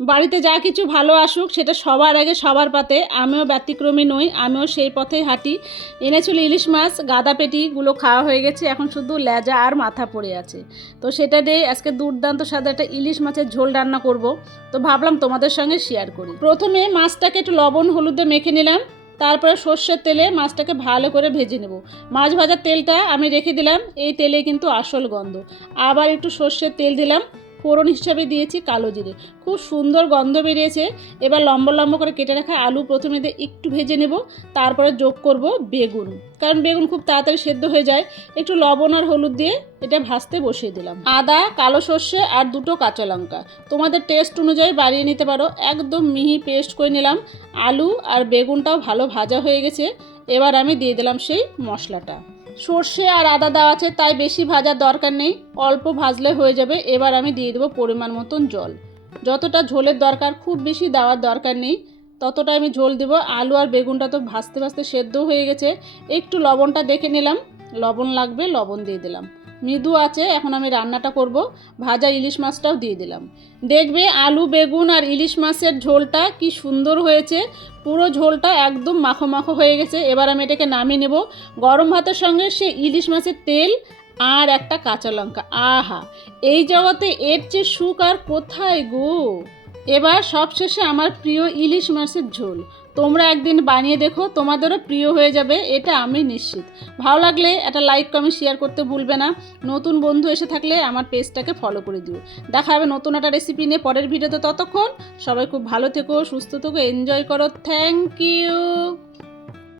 বাড়িতে যা কিছু ভালো আসুক সেটা সবার আগে সবার পাতে, আমিও ব্যতিক্রমী নই, আমিও সেই পথেই হাঁটি। এনেছিল ইলিশ মাছ, গাদা পেটিগুলো খাওয়া হয়ে গেছে, এখন শুধু লেজা আর মাথা পড়ে আছে। তো সেটা দিয়ে আজকে দুর্দান্ত স্বাদে একটা ইলিশ মাছের ঝোল রান্না করব। তো ভাবলাম তোমাদের সঙ্গে শেয়ার করি। প্রথমে মাছটাকে একটু লবণ হলুদে মেখে নিলাম, তারপরে সর্ষের তেলে মাছটাকে ভালো করে ভেজে নেব। মাছ ভাজার তেলটা আমি রেখে দিলাম, এই তেলে কিন্তু আসল গন্ধ। আবার একটু সর্ষের তেল দিলাম, ফোড়ন হিসাবে দিয়েছি কালো জিরে, খুব সুন্দর গন্ধ বেরিয়েছে। এবার লম্বা লম্বা করে কেটে রাখা আলু প্রথমে দিয়ে একটু ভেজে নেব, তারপরে যোগ করব বেগুন, কারণ বেগুন খুব তাড়াতাড়ি সেদ্ধ হয়ে যায়। একটু লবণ আর হলুদ দিয়ে এটা ভাজতে বসিয়ে দিলাম। আদা, কালো সর্ষে আর দুটো কাঁচা লঙ্কা তোমাদের টেস্ট অনুযায়ী বাড়িয়ে নিতে পারো, একদম মিহি পেস্ট করে নিলাম। আলু আর বেগুনটাও ভালো ভাজা হয়ে গেছে। এবার আমি দিয়ে দিলাম সেই মশলাটা। সর্ষে আর আদা দেওয়া আছে তাই বেশি ভাজার দরকার নেই, অল্প ভাজলে হয়ে যাবে। এবার আমি দিয়ে দেবো পরিমাণ মতন জল, যতটা ঝোলের দরকার, খুব বেশি দেওয়ার দরকার নেই, ততটা আমি ঝোল দেবো। আলু আর বেগুনটা তো ভাজতে ভাজতে সেদ্ধ হয়ে গেছে। একটু লবণটা দেখে নিলাম, লবণ লাগবে, লবণ দিয়ে দিলাম। মৃদু আছে, এখন আমি রান্নাটা করব। ভাজা ইলিশ মাছটাও দিয়ে দিলাম। দেখবে আলু বেগুন আর ইলিশ মাছের ঝোলটা কি সুন্দর হয়েছে, পুরো ঝোলটা একদম মাখো মাখো হয়ে গেছে। এবার আমি এটাকে নামিয়ে নেব। গরম ভাতের সঙ্গে সে ইলিশ মাছের তেল আর একটা কাঁচা লঙ্কা, আহা, এই জগতে এর চেয়ে সুখ আর কোথায় গো। এবার সবশেষে আমার প্রিয় ইলিশ মাছের ঝোল। তোমরা একদিন বানিয়ে দেখো, তোমাদেরও প্রিয় হয়ে যাবে, এটা আমি নিশ্চিত। ভালো লাগলে একটা লাইক কমেন্ট শেয়ার করতে ভুলবে না। নতুন বন্ধু এসে থাকলে আমার পেজটাকে ফলো করে দিও। দেখা হবে নতুন একটা রেসিপি নিয়ে পরের ভিডিওতে। ততক্ষণ সবাই খুব ভালো থেকো, সুস্থ থেকো, এনজয় করো। Thank you.